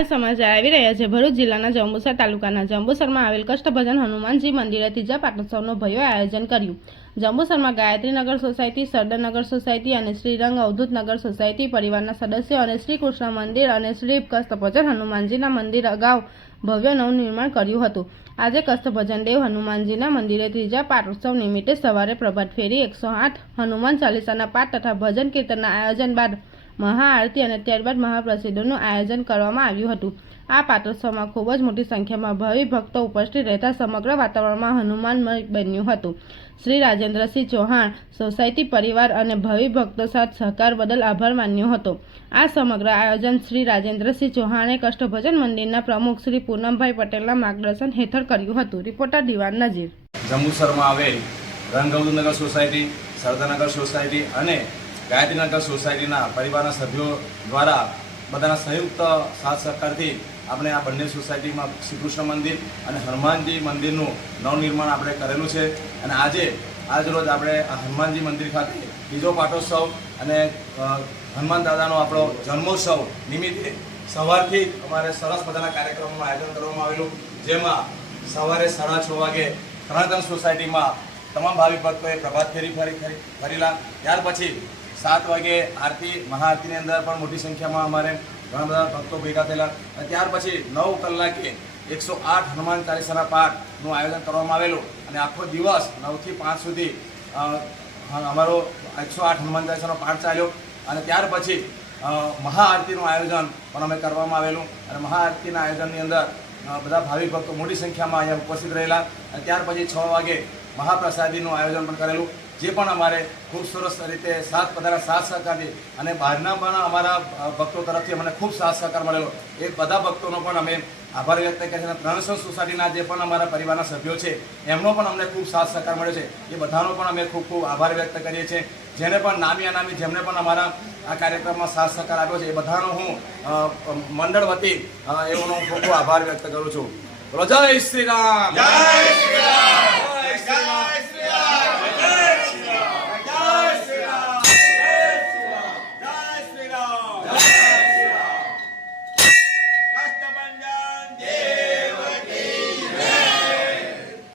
હાલ સમાચાર આવી રહ્યા છે। ભરૂચ જિલ્લાના જંબુસર તાલુકાના જંબુસરમાં આવેલ કષ્ટભજન હનુમાનજી મંદિરે ત્રીજા પાટોત્સવનો ભવ્ય આયોજન કર્યું। જંબુસરમાં ગાયત્રીનગર સોસાયટી, સરદારનગર સોસાયટી અને શ્રીરંગ અવધૂત નગર સોસાયટી પરિવારના સદસ્યો અને શ્રી કૃષ્ણ મંદિર અને શ્રી કષ્ટભજન હનુમાનજીના મંદિર અગાઉ ભવ્ય નવનિર્માણ કર્યું હતું। આજે કષ્ટભજન દેવ હનુમાનજીના મંદિરે ત્રીજા પાટોત્સવ નિમિત્તે સવારે પ્રભાત ફેરી 108 હનુમાન ચાલીસાના પાઠ તથા ભજન કીર્તનના આયોજન બાદ મહાઆરતી અને ત્યારબાદ મહાપ્રસાદીનું આયોજન કરવામાં આવ્યું હતું। આ પાટોત્સવમાં ખૂબ જ મોટી સંખ્યામાં ભાવિ ભક્તો ઉપસ્થિત રહેતા સમગ્ર વાતાવરણમાં હનુમાનમય બન્યું હતું। શ્રી રાજેન્દ્રસિંહ ચૌહાણ સોસાયટી પરિવાર અને ભાવિ ભક્તો સાથે સહકાર બદલ આભાર માન્યો હતો। આ સમગ્ર આયોજન શ્રી રાજેન્દ્રસિંહ ચૌહાણે કષ્ટભજન મંદિરના પ્રમુખ શ્રી પૂનમભાઈ પટેલના માર્ગદર્શન હેઠળ કર્યું હતું। રિપોર્ટર દિવાન નજીર। જંબુસરમાં આવેલ રંગઅવધૂતનગર સોસાયટી, સરદારનગર સોસાયટી અને ગાયત્રીનગર સોસાયટીના પરિવારના સભ્યો દ્વારા બધાના સંયુક્ત સાથ સહકારથી આપણે આ બંને સોસાયટીમાં શ્રી કૃષ્ણ મંદિર અને હનુમાનજી મંદિરનું નવનિર્માણ આપણે કરેલું છે। અને આજરોજ આપણે આ હનુમાનજી મંદિર ખાતે બીજો પાટોત્સવ અને હનુમાન દાદાનો આપણો જન્મોત્સવ નિમિત્તે સવારથી જ અમારે સરસ બધાના કાર્યક્રમોનું આયોજન કરવામાં આવેલું, જેમાં સવારે 6:30 વાગે સનાતન સોસાયટીમાં તમામ ભાવિ ભક્તોએ પ્રભાત ફેરી ફરેલા। ત્યાર પછી 7 વાગે આરતી, મહાઆરતીની અંદર પણ મોટી સંખ્યામાં અમારે ઘણા બધા ભક્તો ભેગા થયેલા। અને ત્યાર પછી 9 કલાકે 108 હનુમાન ચાલીસાના પાઠનું આયોજન કરવામાં આવેલું અને આખો દિવસ 9 થી 5 સુધી અમારો 108 હનુમાન ચાલીસાનો પાઠ ચાલ્યો। અને ત્યાર પછી મહાઆરતીનું આયોજન પણ અમે કરવામાં આવેલું અને મહાઆરતીના આયોજનની અંદર બધા ભાવિ ભક્તો મોટી સંખ્યામાં અહીંયા ઉપસ્થિત રહેલા। અને ત્યાર પછી 6 વાગે મહાપ્રસાદીનું આયોજન પણ કરેલું, જે પણ અમારે ખૂબ સરસ રીતે બધાના સાથ સહકારથી અને બહારના પણ અમારા ભક્તો તરફથી અમને ખૂબ સાથ સહકાર મળેલો। એ બધા ભક્તોનો પણ અમે આભાર વ્યક્ત કરીએ છીએ। 300 સોસાયટીના જે પણ અમારા પરિવારના સભ્યો છે એમનો પણ અમને ખૂબ સાથ સહકાર મળ્યો છે, એ બધાનો પણ અમે ખૂબ ખૂબ આભાર વ્યક્ત કરીએ છીએ। જેને પણ નામી અનામી જેમને પણ અમારા આ કાર્યક્રમમાં સાથ સહકાર આપ્યો છે એ બધાનો હું મંડળ વતી એઓનો ખૂબ ખૂબ આભાર વ્યક્ત કરું છું। જય શ્રી રામ, જય શ્રી રામ, જય શ્રી રામ।